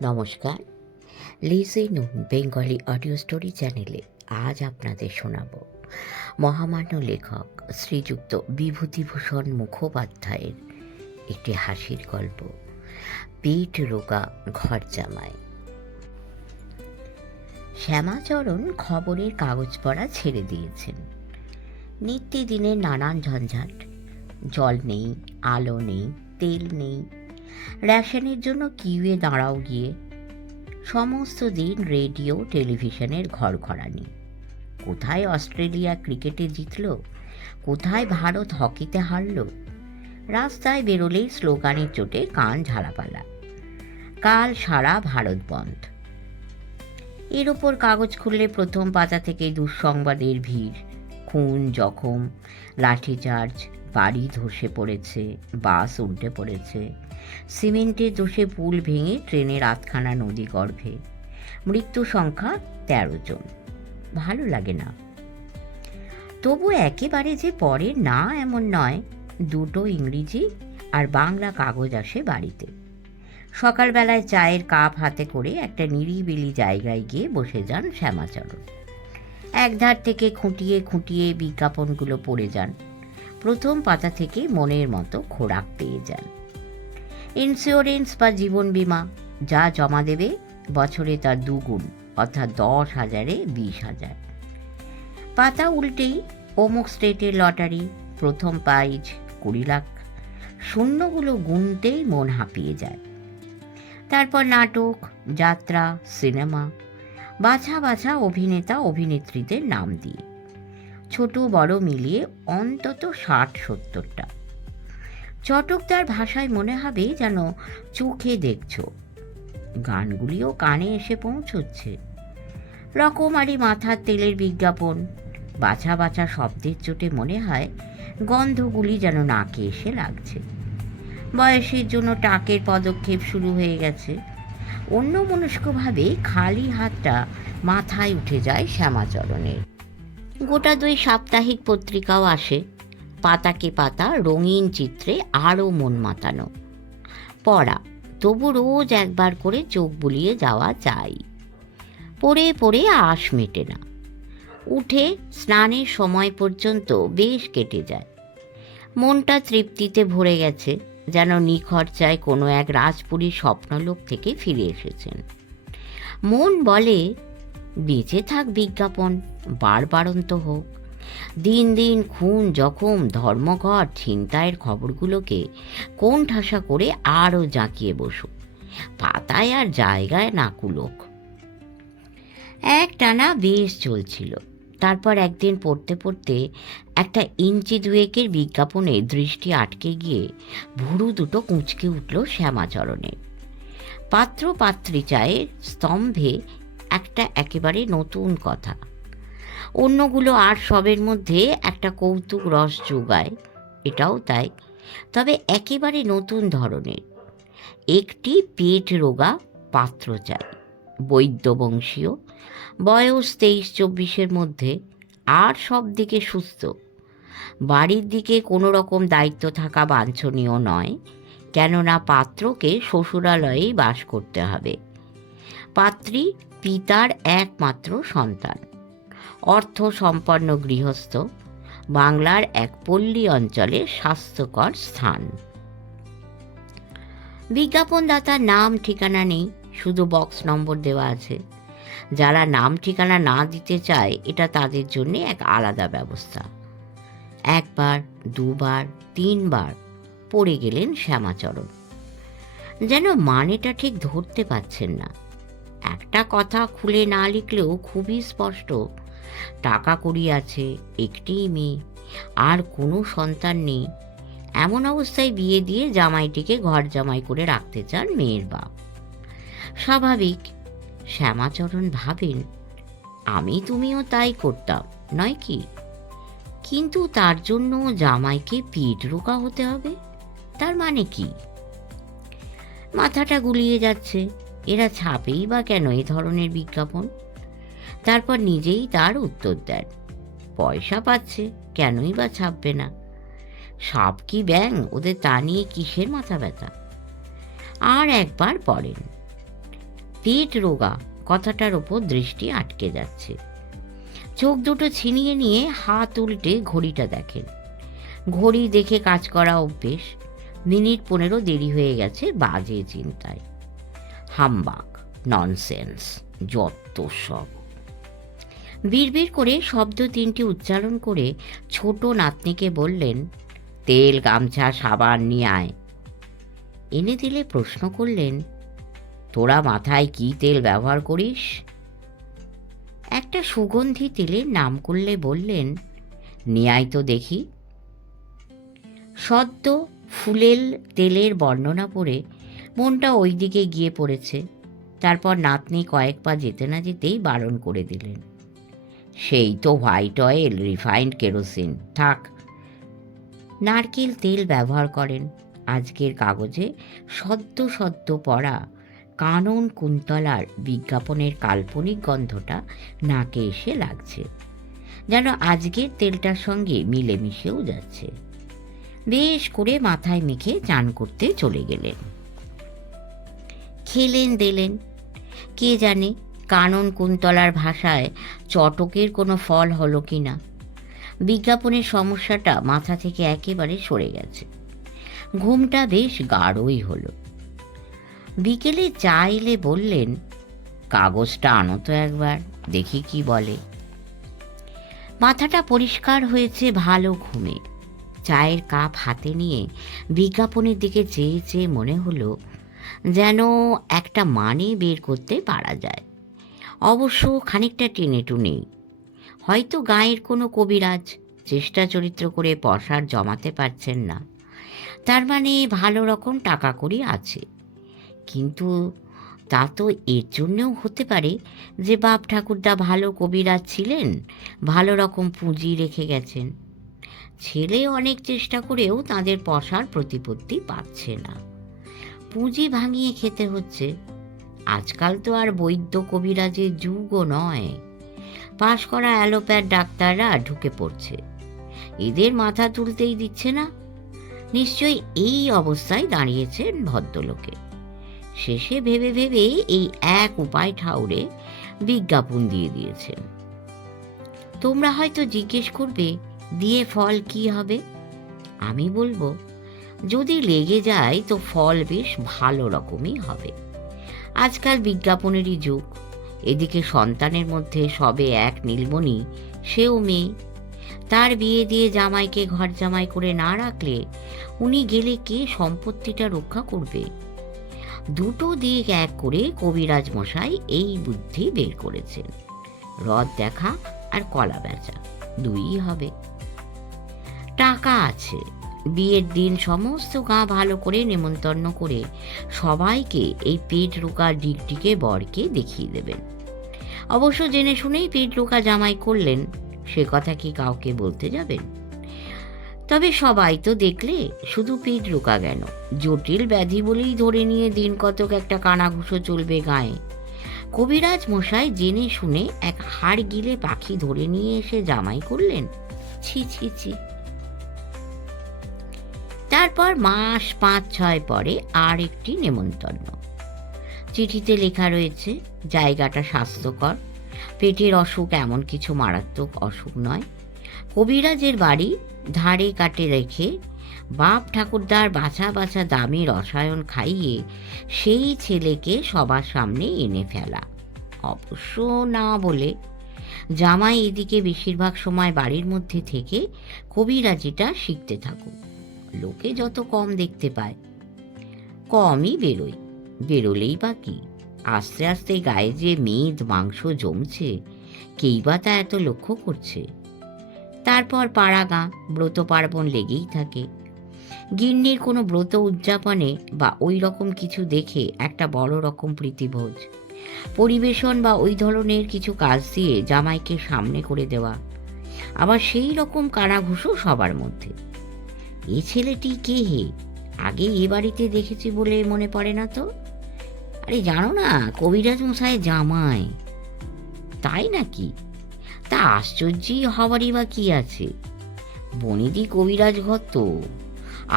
নমস্কার, listen Bengali audio story চ্যানেলে আজ আপনাদের শোনাব মহামান্য লেখক শ্রীযুক্ত বিভূতিভূষণ মুখোপাধ্যায়ের একটি হাসির গল্প, পেট রোগা ঘর জামাই। শ্যামাচরণ খবরের কাগজ পড়া ছেড়ে দিয়েছেন। নিত্যদিনের নানান ঝঞ্ঝাট, জল নেই, আলো নেই, তেল নেই, রেশনের জন্য কিউয়ে দাঁড়াও গিয়ে, সমস্ত দিন রেডিও টেলিভিশনের ঘরঘরানি। কোথায় অস্ট্রেলিয়া ক্রিকেটে জিতল, কোথায় ভারত হকিতে হারল। রাস্তায় বেরোলেই স্লোগানের চোটে কান ঝালাপালা। কাল সারা ভারত বন্ধ। এর ওপর কাগজ খুললে প্রথম পাতা থেকে দুঃসংবাদের ভিড়। খুন, জখম, লাঠিচার্জ, বাড়ি ধসে পড়েছে, বাস উল্টে পড়েছে, সিমেন্টের দোষে পুল ভেঙে ট্রেনের আধখানা নদী গর্ভে, মৃত্যু সংখ্যা 13 জন। ভালো লাগে না। তবু একেবারে যে পড়ে না এমন নয়। দুটো ইংরেজি আর বাংলা কাগজ আসে বাড়িতে। সকালবেলায় চায়ের কাপ হাতে করে একটা নিরিবিলি জায়গায় গিয়ে বসে যান শ্যামাচরণ। একধার থেকে খুঁটিয়ে খুঁটিয়ে বিজ্ঞাপনগুলো পড়ে যান। প্রথম পাতা থেকে মনের মতো খোরাক পেয়ে যান। ইন্স্যুরেন্স বা জীবন বীমা যা জমা দেবে বছরে তার দুগুণ, অর্থাৎ 10,000-এ 20,000। পাতা উল্টেই অমুক স্টেটের লটারি, প্রথম প্রাইজ 20 লাখ। শূন্যগুলো গুনতেই মন হাঁপিয়ে যায়। তারপর নাটক, যাত্রা, সিনেমা, বাছা বাছা অভিনেতা অভিনেত্রীদের নাম দিয়ে, ছোট বড় মিলিয়ে অন্তত 60-70টা। চটকদার ভাষায় মনে হবে যেন চোখে দেখছ। গানগুলিও কানে এসে পৌঁছচ্ছে। রকমারি মাথার তেলের বিজ্ঞাপন। বাছা বাছা শব্দের চোটে মনে হয় গন্ধগুলি যেন নাকে এসে লাগছে। বয়সের জন্য টাকের পদক্ষেপ শুরু হয়ে গেছে। অন্যমনস্কভাবে খালি হাতটা মাথায় উঠে যায় শ্যামাচরণের। গোটা 2 সাপ্তাহিক পত্রিকাও আসে। পাতাকে পাতা রঙিন চিত্রে আরও মন মাতানো। পড়া, তবু রোজ একবার করে চোখ বুলিয়ে যাওয়া চাই। পড়ে পড়ে আশ মেটে না। উঠে স্নানের সময় পর্যন্ত বেশ কেটে যায়। মনটা তৃপ্তিতে ভরে গেছে, যেন নিখরচায় কোনো এক রাজপুরীর স্বপ্নলোক থেকে ফিরে এসেছেন। মন বলে, বেঁচে থাক বিজ্ঞাপন, বাড়বাড়ন্ত হোক। দিন দিন খুন, জখম, ধর্মঘট, ছিনতাইয়ের খবরগুলোকে কোণঠাসা করে আরও জাঁকিয়ে বসুক। পাতায় আর জায়গায় না কুলোক। একটানা বেশ চলছিল। তারপর একদিন পড়তে পড়তে একটা ইঞ্চি 2-এর বিজ্ঞাপনে দৃষ্টি আটকে গিয়ে ভুরু দুটো কুঁচকে উঠল শ্যামাচরণের। পাত্র পাত্রী চায়ের স্তম্ভে একটা একেবারে নতুন কথা। অন্যগুলো আর সবের মধ্যে একটা কৌতুক রস যোগায়, এটাও তাই, তবে একেবারে নতুন ধরনের। একটি পেট রোগা পাত্র চাই, বৈদ্যবংশীয়, বয়স 23-24-এর মধ্যে, আর সব দিকে সুস্থ। বাড়ির দিকে কোনো রকম দায়িত্ব থাকা বাঞ্ছনীয় নয়, কেননা পাত্রকে শ্বশুরালয়েই বাস করতে হবে। পাত্রী পিতার একমাত্র সন্তান, অর্থ সম্পন্ন গৃহস্থ, বাংলার এক পল্লী অঞ্চলে স্বাস্থ্যকর স্থান। বিজ্ঞাপনদাতার নাম ঠিকানা নেই, শুধু বক্স নম্বর দেওয়া আছে। যারা নাম ঠিকানা না দিতে চায়, এটা তাদের জন্য এক আলাদা ব্যবস্থা। 1 বার, 2 বার, 3 বার পড়ে গেলেন শ্যামাচরণ। যেন মানেটা ঠিক ধরতে পারছেন না। একটা কথা খুলে না লিখলেও খুবই স্পষ্ট। টাকা কড়ি আছে, একটিই মেয়ে, আর কোনো সন্তান নেই। এমন অবস্থায় বিয়ে দিয়ে জামাইটিকে ঘর জামাই করে রাখতে চান মেয়ের বাপ। স্বাভাবিক। শ্যামাচরণ ভাবেন, আমি তুমিও তাই করতাম, নয় কি? কিন্তু তার জন্য জামাইকে পেট রোগা হতে হবে, তার মানে কি? মাথাটা গুলিয়ে যাচ্ছে। এরা ছাপেই বা কেন এই ধরনের বিজ্ঞাপন? তারপর নিজেই তার উত্তর দেন, পয়সা পাচ্ছে, কেনই বা ছাপবে না? সাপ কি ব্যাং, ওদের তা নিয়ে কিসের মাথা ব্যথা? আর একবার পড়েন, পেট রোগা কথাটার ওপর দৃষ্টি আটকে যাচ্ছে। চোখ দুটো ছিনিয়ে নিয়ে হাত উল্টে ঘড়িটা দেখেন। ঘড়ি দেখে কাজ করা অভ্যেস। মিনিট 15 দেরি হয়ে গেছে বাজে চিন্তায়। হামবাক, ননসেন্স, যত সব। বিড়বিড় করে শব্দ 3টি উচ্চারণ করে ছোট নাতনিকে বললেন, তেল, গামছা, সাবান নিয়ে আয়। এনে দিলে প্রশ্ন করলেন, তোরা মাথায় কি তেল ব্যবহার করিস? একটা সুগন্ধি তেলের নাম করলে বললেন, নিয়ে আয় তো দেখি। সদ্য ফুলেল তেলের বর্ণনা পড়ে মনটা ওই দিকে গিয়ে পড়েছে। তারপর নাতনি কয়েক পা যেতে না যেতেই বারণ করে দিলেন, সেই তো হোয়াইট অয়েল, রিফাইন্ড কেরোসিন, থাক। নারকেল তেল ব্যবহার করেন। আজকের কাগজে সদ্য সদ্য পড়া কানন কুন্তলার বিজ্ঞাপনের কাল্পনিক গন্ধটা নাকে এসে লাগছে, যেন আজকের তেলটার সঙ্গে মিলেমিশেও যাচ্ছে। বেশ করে মাথায় মেখে চান করতে চলে গেলেন। খেলেন দিলেন, কে জানে কানন কুন্তলার ভাষায় চটকের কোনো ফল হলো কি না। বিজ্ঞাপনের সমস্যাটা মাথা থেকে একেবারে সরে গেছে। ঘুমটা বেশ গাঢ়ই হলো। বিকেলে চা এলে বললেন, কাগজটা আনো তো একবার, দেখি কি বলে। মাথাটা পরিষ্কার হয়েছে ভালো ঘুমে। চায়ের কাপ হাতে নিয়ে বিজ্ঞাপনের দিকে চেয়ে চেয়ে মনে হলো যেন একটা মানে বের করতে পারা যায়। অবশ্য খানিকটা টেনে টুনেই। হয়তো গাঁয়ের কোনো কবিরাজ চেষ্টা চরিত্র করে পয়সার জমাতে পারছেন না, তার মানে ভালো রকম টাকা কড়ি আছে। কিন্তু তা তো এর জন্যও হতে পারে যে বাপ ঠাকুরদা ভালো কবিরাজ ছিলেন, ভালো রকম পুঁজি রেখে গেছেন। ছেলে অনেক চেষ্টা করেও তাদের পয়সার প্রতিপত্তি পাচ্ছে না, পুঁজি ভাঙিয়ে খেতে হচ্ছে। আজকাল তো আর বৈদ্য কবিরাজের যুগও নয়। পাশ করা অ্যালোপ্যাথ ডাক্তাররা ঢুকে পড়ছে, এদের মাথা তুলতেই দিচ্ছে না। নিশ্চয়ই এই অবস্থায় দাঁড়িয়েছেন ভদ্রলোকে। শেষে ভেবে ভেবে এই এক উপায় ঠাউরে বিজ্ঞাপন দিয়ে দিয়েছেন। তোমরা হয়তো জিজ্ঞেস করবে, দিয়ে ফল কি হবে? আমি বলবো, যদি লেগে যায় তো ফল বেশ ভালো রকমই হবে। আজকাল বিজ্ঞাপনেরই যুগ। এদিকে সন্তানের মধ্যে সবে এক নীলমণি, সেও মেয়ে। তার বিয়ে দিয়ে জামাইকে ঘর জামাই করে না রাখলে উনি গেলে কে সম্পত্তিটা রক্ষা করবে? দুটো দিক এক করে কবিরাজ মশাই এই বুদ্ধি বের করেছেন। রথ দেখা আর কলা বেচা দুইই হবে। টাকা আছে। বিয়ের দিন সমস্ত গাঁ ভালো করে নেমন্তন্ন করে সবাইকে এই পেট রোকা ডিগডিগে বরকে দেখিয়ে দেবেন। অবশ্য জেনে শুনেই পেট রোকা জামাই করলেন, সে কথা কি কাউকে বলতে যাবেন? তবে সবাই তো দেখলে শুধু পেট রোকা কেন, জটিল ব্যাধি বলেই ধরে নিয়ে দিন কতক একটা কানাঘুষো চলবে গায়ে। কবিরাজ মশাই জেনে শুনে এক হাড় গিলে পাখি ধরে নিয়ে এসে জামাই করলেন। ছি ছি ছি। তারপর মাস 5-6 পরে আর একটি নেমন্তন্ন। চিঠিতে লেখা রয়েছে জায়গাটা স্বাস্থ্যকর, পেটের অসুখ এমন কিছু মারাত্মক অসুখ নয়। কবিরাজের বাড়ি ধারে কাটে রেখে বাপ ঠাকুরদার বাছা বাছা দামি রসায়ন খাইয়ে সেই ছেলেকে সবার সামনে এনে ফেলা। অবশ্য না বলে জামাই এদিকে বেশিরভাগ সময় বাড়ির মধ্যে থেকে কবিরাজিটা শিখতে থাকুক। লোকে যত কম দেখতে পায়, কমই বেরোয়। বেরোলেই বা কি, আস্তে আস্তে গায়ে যে মেদ মাংস জমছে, কেই বা তা এত লক্ষ্য করছে? তারপর পাড়া গাঁ ব্রত পার্বণ লেগেই থাকে। গিন্নির কোনো ব্রত উদযাপনে বা ওই রকম কিছু দেখে একটা বড় রকম প্রীতিভোজ, পরিবেশন বা ওই ধরনের কিছু কাজ দিয়ে জামাইকে সামনে করে দেওয়া। আবার সেই রকম কানাঘুষো সবার মধ্যে। এ ছেলেটি কে হে? আগে এ বাড়িতে দেখেছি বলে মনে পড়ে না তো। আরে জানো না, কবিরাজ মশাই জামাই। তাই নাকি? তা আশ্চর্যই হবারই বা কি আছে? বনিদি কবিরাজ ঘর তো।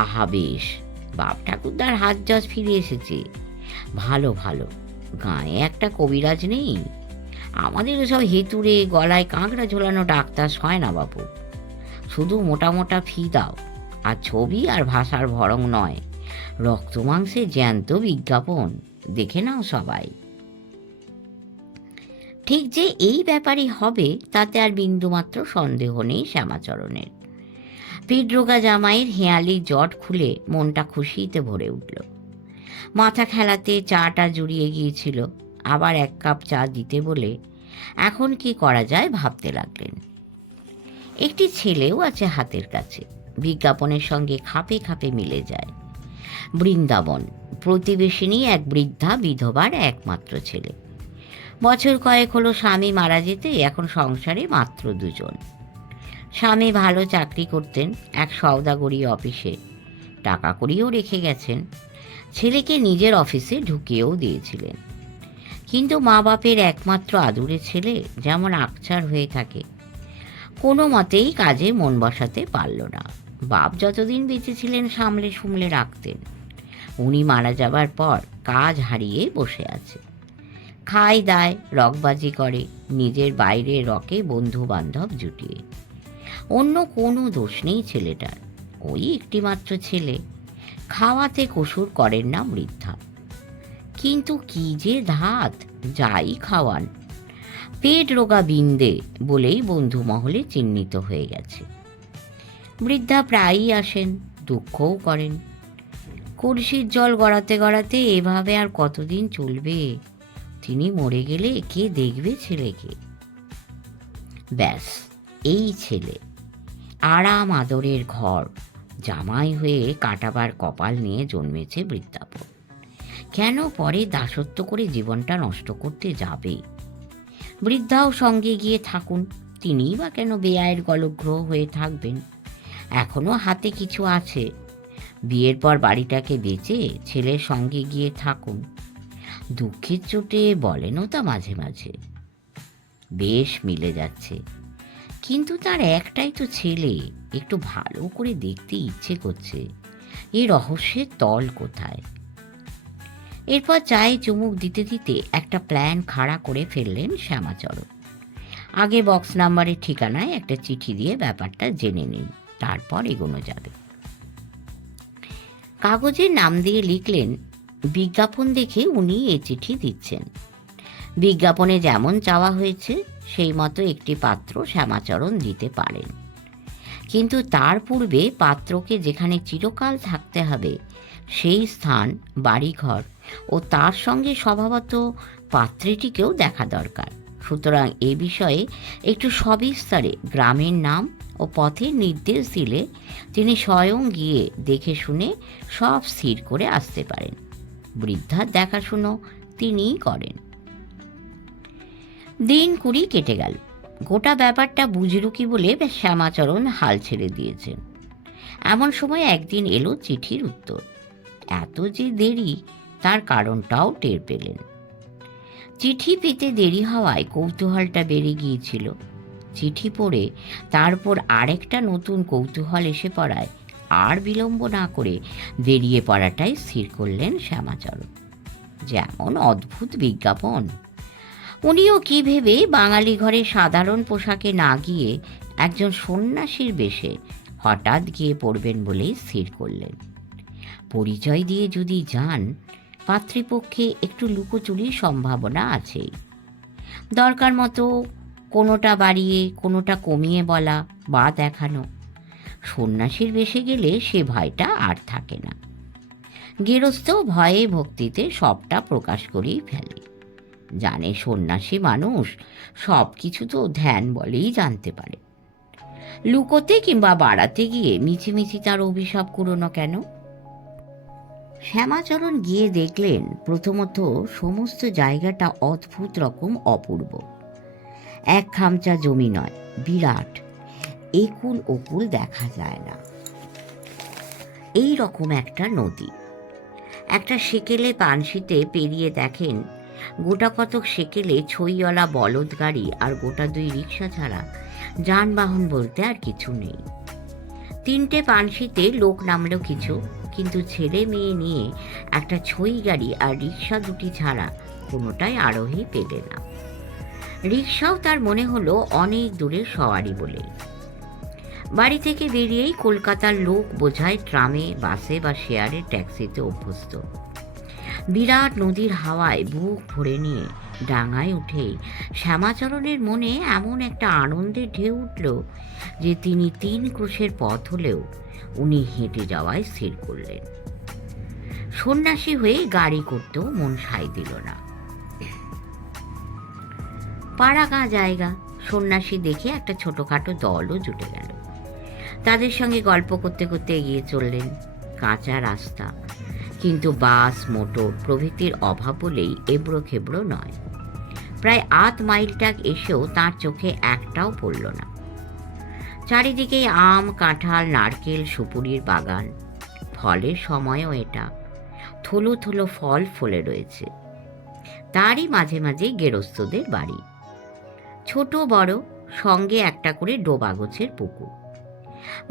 আহা বেশ, বাপ ঠাকুরদার হাত যশ ফিরে এসেছে। ভালো ভালো, গাঁয়ে একটা কবিরাজ নেই? আমাদের সব হেতুড়ে গলায় কাঁকড়া ঝোলানো ডাক্তার হয় না বাবু। শুধু মোটা মোটা ফি দাও, আর ছবি আর ভাষার ভরং নয়, রক্ত মাংসে জ্যান্ত বিজ্ঞাপন, দেখে নাও সবাই। ঠিক যে এই ব্যাপারই হবে তাতে আর বিন্দুমাত্র সন্দেহ নেই শ্যামাচরণের। পিঠরোগা জামাইয়ের হেঁয়ালি জট খুলে মনটা খুশিতে ভরে উঠল। মাথা খেলাতে চাটা জুড়িয়ে গিয়েছিল, আবার 1 কাপ চা দিতে বলে এখন কি করা যায় ভাবতে লাগলেন। একটি ছেলেও আছে হাতের কাছে, বিজ্ঞাপনের সঙ্গে খাপে খাপে মিলে যায়। বৃন্দাবন, প্রতিবেশিনী এক বৃদ্ধা বিধবার একমাত্র ছেলে। বছর কয়েক হলো স্বামী মারা যেতে এখন সংসারে মাত্র 2 জন। স্বামী ভালো চাকরি করতেন এক সওদাগরি অফিসে, টাকা কড়িও রেখে গেছেন, ছেলেকে নিজের অফিসে ঢুকিয়েও দিয়েছিলেন। কিন্তু মা বাপের একমাত্র আদুরে ছেলে যেমন আকছার হয়ে থাকে, কোনো মতেই কাজে মন বসাতে পারল না। বাপ যতদিন বেঁচে ছিলেন সামলে সুমলে রাখতেন, উনি মারা যাবার পর কাজ হারিয়ে বসে আছে। খায় দায়, রকবাজি করে, নিজের বাইরে রকে বন্ধু বান্ধব জুটিয়ে। অন্য কোনো দোষ নেই ছেলেটার, ওই একটিমাত্র ছেলে, খাওয়াতে কসুর করেন না বৃদ্ধা। কিন্তু কি যে ধাত, যাই খাওয়ান পেট রোগা বিন্দে বলেই বন্ধু মহলে চিহ্নিত হয়ে গেছে। বৃদ্ধা প্রায়ই আসেন, দুঃখও করেন। কলসির জল গড়াতে গড়াতে এভাবে আর কতদিন চলবে? তিনি মরে গেলে কে দেখবে ছেলেকে? ব্যাস, এই ছেলে, আরাম আদরের ঘর, জামাই হয়ে কাটাবার কপাল নিয়ে জন্মেছে বৃদ্ধাপন। কেন পরে দাসত্ব করে জীবনটা নষ্ট করতে যাবে? বৃদ্ধাও সঙ্গে গিয়ে থাকুন, তিনিই বা কেন বেয়ায়ের গলগ্রহ হয়ে থাকবেন? এখনো হাতে কিছু আছে, বিয়ের পর বাড়িটাকে বেচে ছেলের সঙ্গে গিয়ে থাকুন। দুঃখের চোটে বলেনও তা মাঝে মাঝে। বেশ মিলে যাচ্ছে, কিন্তু তার একটাই তো ছেলে, একটু ভালো করে দেখতে ইচ্ছে করছে এ রহস্যের তল কোথায়। এরপর চায়ে চুমুক দিতে দিতে একটা প্ল্যান খাড়া করে ফেললেন শ্যামাচরণ। আগে বক্স নাম্বারের ঠিকানায় একটা চিঠি দিয়ে ব্যাপারটা জেনে নিন, তারপর এগোনো যাবে। কাগজে নাম দিয়ে লিখলেন, বিজ্ঞাপন দেখে উনি এ চিঠি দিচ্ছেন। বিজ্ঞাপনে যেমন চাওয়া হয়েছে সেই মতো একটি পাত্র শ্যামাচরণ দিতে পারেন, কিন্তু তার পূর্বে পাত্রকে যেখানে চিরকাল থাকতে হবে সেই স্থান, বাড়িঘর ও তার সঙ্গে স্বভাবত পাত্রীটিকেও দেখা দরকার। সুতরাং এ বিষয়ে একটু সবিস্তারে গ্রামের নাম ও পথের নির্দেশ দিলে তিনি স্বয়ং গিয়ে দেখে শুনে সব স্থির করে আসতে পারেন। বৃদ্ধার দেখাশুনো তিনিই করেন। দিন 20 কেটে গেল। গোটা ব্যাপারটা বুঝলু কি বলে শ্যামাচরণ হাল ছেড়ে দিয়েছেন। এমন সময় একদিন এলো চিঠির উত্তর। এত যে দেরি তার কারণটাও টের পেলেন। চিঠি পেতে দেরি হওয়ায় কৌতূহলটা বেড়ে গিয়েছিল। চিঠি পড়ে তারপর আরেকটা নতুন কৌতূহল এসে পড়ায় আর বিলম্ব না করে বেরিয়ে পড়াটাই স্থির করলেন শ্যামাচরণ। যেমন অদ্ভুত বিজ্ঞাপন! উনিও কি ভেবে বাঙালি ঘরে সাধারণ পোশাকে না গিয়ে একজন সন্ন্যাসীর বেশে হঠাৎ গিয়ে পড়বেন বলেই স্থির করলেন। পরিচয় দিয়ে যদি যান, পাত্রীপক্ষে একটু লুকোচুরির সম্ভাবনা আছেই। দরকার মতো কোনোটা বাড়িয়ে কোনোটা কমিয়ে বলা বা দেখানো। সন্ন্যাসীর বেশে গেলে সে ভয়টা আর থাকে না। গেরস্থ ভয়ে ভক্তিতে সবটা প্রকাশ করেই ফেলে। জানে সন্ন্যাসী মানুষ সব কিছু তো ধ্যান বলেই জানতে পারে। লুকোতে কিংবা বাড়াতে গিয়ে মিছিমিছি তার অভিশাপ কুড়োনো কেন? শ্যামাচরণ গিয়ে দেখলেন, প্রথমত সমস্ত জায়গাটা অদ্ভুত রকম অপূর্ব। এক খামচা জমি নয়, বিরাট, একুল ওকুল দেখা যায় না এই রকম একটা নদী। একটা সেকেলে পানশিতে পেরিয়ে দেখেন গোটা কতক সেকেলে ছইওয়ালা বলদ গাড়ি আর গোটা 2 রিক্সা ছাড়া যানবাহন বলতে আর কিছু নেই। 3টে পানশিতে লোক নামলো কিছু, কিন্তু ছেলে মেয়ে নিয়ে একটা ছই গাড়ি আর রিক্সা 2টি ছাড়া কোনোটাই আরোহী পেলে না। রিকশাও তার মনে হলো অনেক দূরের সওয়ারি বলেই। বাড়ি থেকে বেরিয়েই কলকাতার লোক বোঝায় ট্রামে, বাসে বা শেয়ারের ট্যাক্সিতে অভ্যস্ত। বিরাট নদীর হাওয়ায় বুক ভরে নিয়ে ডাঙায় উঠেই শ্যামাচরণের মনে এমন একটা আনন্দের ঢেউ উঠল যে তিনি 3 ক্রোশের পথ হলেও উনি হেঁটে যাওয়ায় স্থির করলেন। সন্ন্যাসী হয়ে গাড়ি করতেও মন সায় দিল না। পাড়াগা জায়গা, সন্ন্যাসী দেখে একটা ছোটখাটো দলও জুটে গেল। তাদের সঙ্গে গল্প করতে করতে এগিয়ে চললেন। কাঁচা রাস্তা, কিন্তু বাস, মোটর প্রভৃতির অভাব বলেই এবড়ো খেবড়ো নয়। প্রায় 8 মাইলটাক এসেও তার চোখে একটাও পড়ল না। চারিদিকেই আম, কাঁঠাল, নারকেল, সুপুরির বাগান। ফলের সময়ও এটা। থলো থলো ফল ফলে রয়েছে। তারই মাঝে মাঝে গেরস্থদের বাড়ি, ছোট বড়, সঙ্গে একটা করে ডোবা গোছের পুকুর।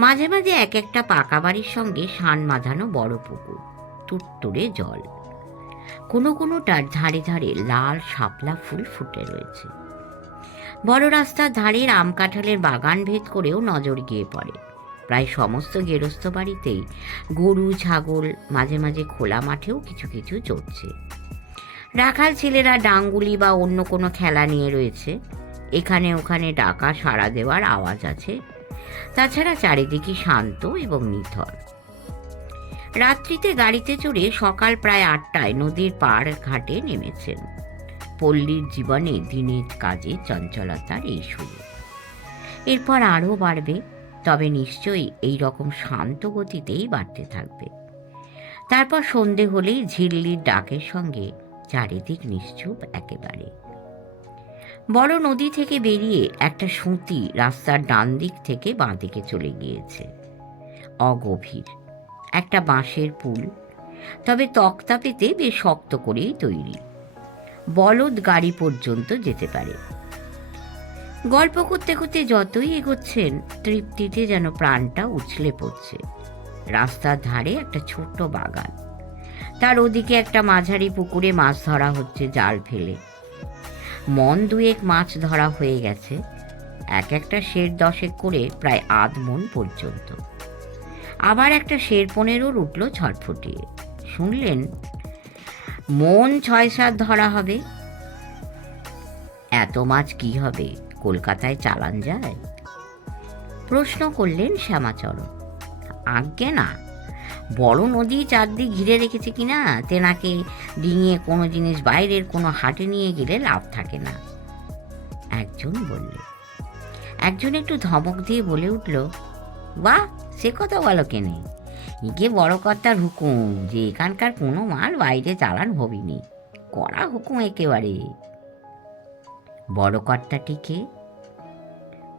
মাঝে মাঝে এক একটা পাকা বাড়ির সঙ্গে শান বাঁধানো বড় পুকুর, টুটটুরে জল। কোনো কোনোটার ধারে ধারে লাল শাপলা ফুল ফুটে রয়েছে। বড় রাস্তার ধারের আম কাঁঠালের বাগান ভেদ করেও নজর গিয়ে পড়ে প্রায় সমস্ত গেরস্থ বাড়িতেই গরু, ছাগল, মাঝে মাঝে খোলা মাঠেও কিছু কিছু চড়ছে। রাখাল ছেলেরা ডাঙ্গুলি বা অন্য কোনো খেলা নিয়ে রয়েছে। এখানে ওখানে ডাকা সাড়া দেওয়ার আওয়াজ আছে। তাছাড়া চারিদিকে শান্ত এবং নিথর। রাত্রিতে গাড়িতে চড়ে সকাল প্রায় 8টায় নদীর পাড় ঘাটে নেমেছেন। পল্লীর জীবনে দিনের কাজে চঞ্চলতার এই শুরু। এরপর আরও বাড়বে, তবে নিশ্চয়ই এই রকম শান্ত গতিতেই বাড়তে থাকবে। তারপর সন্ধে হলেই ঝিল্লির ডাকের সঙ্গে চারিদিক নিশ্চুপ একেবারে। বড় নদী থেকে বেরিয়ে একটা সুঁতি রাস্তার ডান দিক থেকে বাঁ দিকে চলে গিয়েছে। অগভীর একটা বাঁশের পুল, তবে তক্তা পেতে বেশ শক্ত করেই তৈরি। বলদ গাড়ি পর্যন্ত যেতে পারে। গল্প করতে করতে যতই এগোচ্ছেন তৃপ্তিতে যেন প্রাণটা উছলে পড়ছে। রাস্তার ধারে একটা ছোট্ট বাগান, তার ওদিকে একটা মাঝারি পুকুরে মাছ ধরা হচ্ছে জাল ফেলে। মন 2 মাছ ধরা হয়ে গেছে, এক একটা সের 10 করে প্রায় 8 মণ পর্যন্ত। আবার একটা সের 15 উঠল ছটফটিয়ে। শুনলেন মন 6-7 ধরা হবে। এত মাছ কি হবে, কলকাতায় চালান যায়? প্রশ্ন করলেন শ্যামাচরণ। আজ্ঞে না, বড় নদী চারদিক ঘিরে রেখেছে কিনা, তেনাকে ডিঙিয়ে কোনো জিনিস বাইরের কোনো হাটে নিয়ে গেলে লাভ থাকে না, একজন বলল। একজন একটু ধমক দিয়ে বলে উঠল, বাহ, সে কথা বলো কেনে, ইকে বড় কর্তার হুকুম যে এখানকার কোনো মাল বাইরে চালান হবিনি, কড়া হুকুম একেবারে। বড় কর্তাটিকে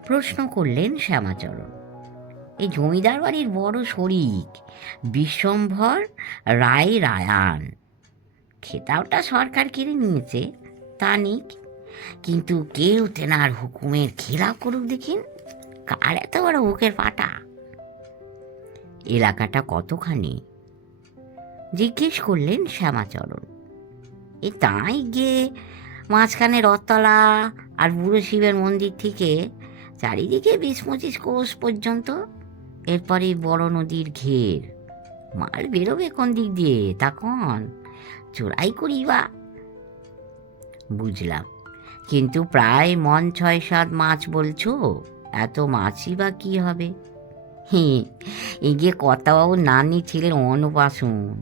প্রশ্ন করলেন শ্যামাচরণ। এই জমিদার বাড়ির বড় শরিক বিশ্বম্ভর রায় রায়ান। খেতাবটা সরকার কিনে নিয়েছে, তা নিক, কিন্তু কেউ তেনার হুকুমের খেলাপ করুক দেখিন, কার এত বড় বুকের পাটা? এলাকাটা কতখানি? জিজ্ঞেস করলেন শ্যামাচরণ। এ তাই গিয়ে মাঝখানে রথতলা আর বুড়ো শিবের মন্দির থেকে চারিদিকে 20-25 কোষ পর্যন্ত। এরপরে বড় নদীর ঘের। মাল বেরোবে কোন দিক দিয়ে, তা কন চোরাই করি বা? বুঝলাম, কিন্তু প্রায় মন 6-7 মাছ বলছো, এত মাছই বা কি হবে? এগিয়ে কর্তাবাবুর নানি ছিলেন অন্নপ্রাশন,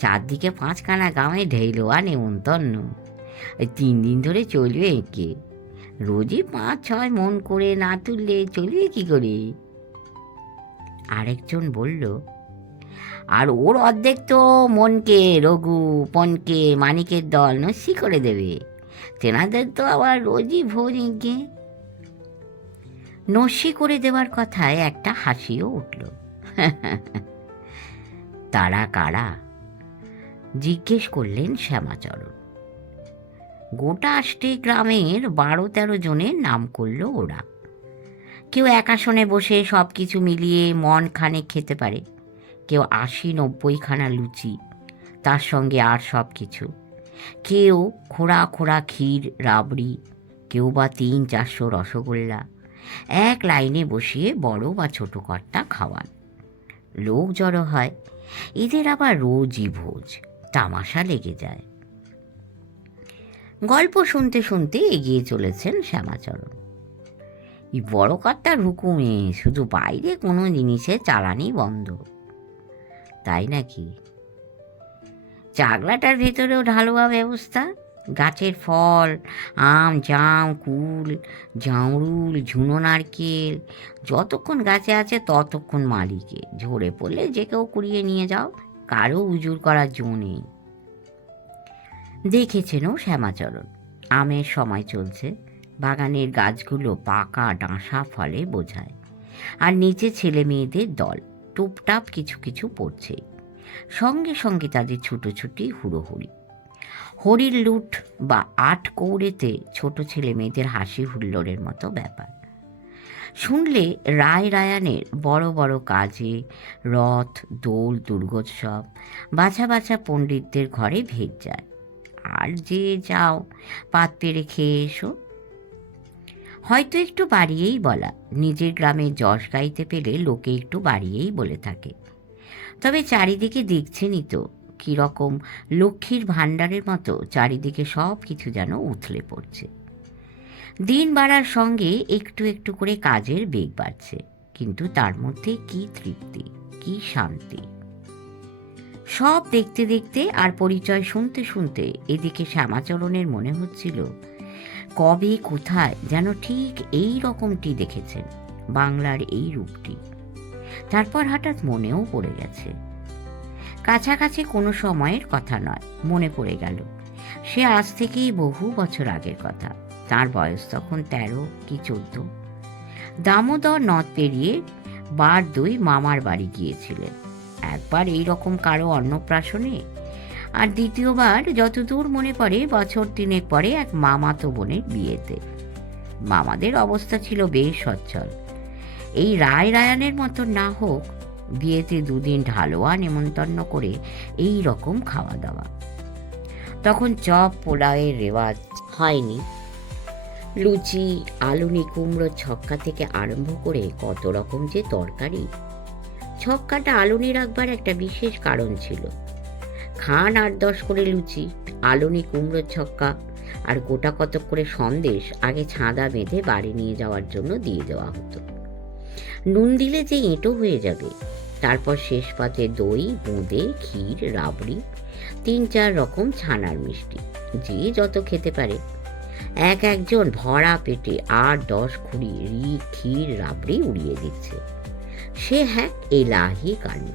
চারদিকে 5খানা গ্রামে ঢেইলোয়া নেমন্তন্ন। 3 দিন ধরে চলবে একে, রোজই 5-6 মণ করে না তুললে চলবে কি করে? আরেকজন বলল, আর ওর অর্ধেক তো মনকে, রঘু, পনকে, মানিকের দল নস্যি করে দেবে, তেনাদের তো আবার রোজই ভোজ এঁকে। নস্যি করে দেওয়ার কথায় একটা হাসিও উঠল। তারা কারা? জিজ্ঞেস করলেন শ্যামাচরণ। গোটা 8 গ্রামের 12-13 জনের নাম করল ওরা। কেউ এক আসনে বসে সব কিছু মিলিয়ে মন খানেক খেতে পারে, কেউ 80-90 খানা লুচি, তার সঙ্গে আর সব কিছু, কেউ খোঁড়া খোঁড়া ক্ষীর রাবড়ি, কেউ বা 300-400 রসগোল্লা এক লাইনে বসিয়ে বড় বা ছোট কর্তা খাওয়ান। লোক জড়ো হয়, এদের আবার রোজই ভোজ, তামাশা লেগে যায়। গল্প শুনতে শুনতে এগিয়ে চলেছেন শ্যামাচরণ। এই বড় কর্তার হুকুমে শুধু বাইরে কোনো জিনিসের চালানি বন্ধ। তাই নাকি? চাগলাটার ভেতরেও ঢালুয়া ব্যবস্থা, গাছের ফল, আম, জাম, কুল, জামরুল, ঝুনো নারকেল যতক্ষণ গাছে আছে ততক্ষণ মালিকে, ঝরে পড়লে যে কেউ কুড়িয়ে নিয়ে যাও, কারো উজুর করার জো নেই। দেখেছেনও শ্যামাচরণ, আমের সময় চলছে, বাগানের গাছগুলো পাকা ডাঁসা ফলে বোঝায়, আর নিচে ছেলে মেয়েদের দল টুপটাপ কিছু কিছু পড়ছে, সঙ্গে সঙ্গে তাদের ছুটোছুটি হুড়োহুড়ি। হরির লুট বা আট কৌড়েতে ছোট ছেলে মেয়েদের হাসি হুল্লোড়ের মতো ব্যাপার। শুনলে রায় রায়ানের বড় বড় কাজে, রথ, দোল, দুর্গোৎসব, বাছা বাছা পণ্ডিতদের ঘরে ভেদ যায়, আর যে যাও পাত পেরে খেয়ে এসো। হয়তো একটু বাড়িয়েই বলা, নিজের গ্রামে যশ গাইতে পেলে লোকে একটু বাড়িয়েই বলে থাকে। তবে চারিদিকে দেখছেনই তো কীরকম লক্ষ্মীর ভাণ্ডারের মতো চারিদিকে সব কিছু যেন উথলে পড়ছে। দিন বাড়ার সঙ্গে একটু একটু করে কাজের বেগ বাড়ছে, কিন্তু তার মধ্যে কি তৃপ্তি, কি শান্তি। সব দেখতে দেখতে আর পরিচয় শুনতে শুনতে এদিকে শ্যামাচরণের মনে হচ্ছিল কবে কোথায় যেন ঠিক এই রকমটি দেখেছেন, বাংলার এই রূপটি। তারপর হঠাৎ মনেও পড়ে গেছে। কাছাকাছি কোনো সময়ের কথা নয়, মনে পড়ে গেল সে আজ থেকেই বহু বছর আগের কথা। তার বয়স তখন 13 কি 14। দামোদর নদ পেরিয়ে বারদই মামার বাড়ি গিয়েছিলেন, একবার এই রকম কারো অন্নপ্রাশনে, আর দ্বিতীয়বার যতদূর মনে পড়ে বছর 3 পরে এক মামাতো বোনের বিয়েতে। মামাদের অবস্থা ছিল বেশ সচ্ছল, এই রায় রায়ানের মতো না হোক, বিয়েতে 2 দিন ঢালোয়া নেমন্তন্ন করে এই রকম খাওয়া দাওয়া। তখন চপ পোলাওয়ের রেওয়াজ হয়নি, লুচি, আলুনি কুমড়োর ছক্কা থেকে আরম্ভ করে কত রকম যে তরকারি। ছক্কাটা আলুনি রাখবার একটা বিশেষ কারণ ছিল, খান 8-10 করে লুচি, আলুনি কুমড়োর ছক্কা আর গোটা কতক করে সন্দেশ আগে ছাঁদা বেঁধে বাড়ি নিয়ে যাওয়ার জন্য দিয়ে দেওয়া হতো। নুন দিলে যে এঁটো হয়ে যাবে। তারপর শেষ পাতে দই, বোঁদে, ক্ষীর, রাবড়ি, 3-4 রকম ছানার মিষ্টি, যে যত খেতে পারে। একজন ভরা পেটে 8-10 খুঁড়ি ক্ষীর রাবড়ি উড়িয়ে দিচ্ছে। সে হ্যাঁ এলাহি কাণ্ড।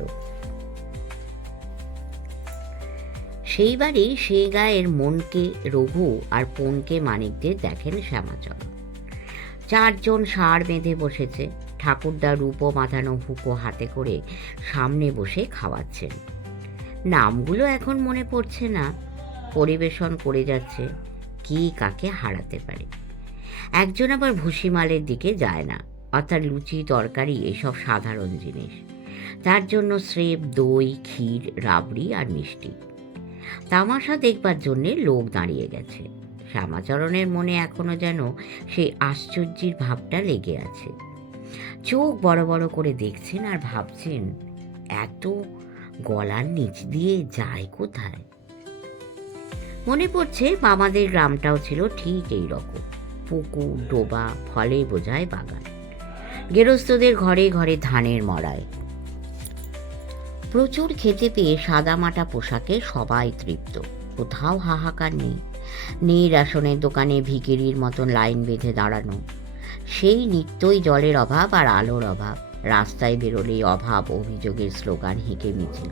সেইবারই সে গায়ের মনকে রঘু আর পনকে মানিকদের দেখেন শ্যামাচরণ। 4 জন ষাঁড় বেঁধে বসেছে, ঠাকুরদা রূপো বাঁধানো হুঁকো হাতে করে সামনে বসে খাওয়াচ্ছেন। নামগুলো এখন মনে পড়ছে না, পরিবেশন করে যাচ্ছে, কি কাকে হারাতে পারে। একজন আবার ভুসিমালের দিকে যায় না, অর্থাৎ লুচি তরকারি এসব সাধারণ জিনিস, তার জন্য স্রেফ দই, ক্ষীর, রাবড়ি আর মিষ্টি। তামাশা দেখবার জন্যে লোক দাঁড়িয়ে গেছে। শ্যামাচরণের মনে এখনো যেন সেই আশ্চর্যের ভাবটা লেগে আছে। চোখ বড় বড় করে দেখছেন আর ভাবছেন, এত গলার নিচ দিয়ে যায় কোথায়। মনে পড়ছে মামাদের গ্রামটাও ছিল ঠিক এই রকম, পুকুর, ডোবা, ফলে বোঝায় বাগান, গেরস্থদের ঘরে ঘরে ধানের মড়াই। প্রচুর খেতে পেয়ে সাদামাটা পোশাকে সবাই তৃপ্ত, কোথাও হাহাকার নেই। নেই রেশনের দোকানে ভিখিরির মতন লাইন বেঁধে দাঁড়ানো, সেই নিত্যই জলের অভাব আর আলোর অভাব, রাস্তায় বেরোলেই অভাব অভিযোগের স্লোগান হেঁকে মিছিল।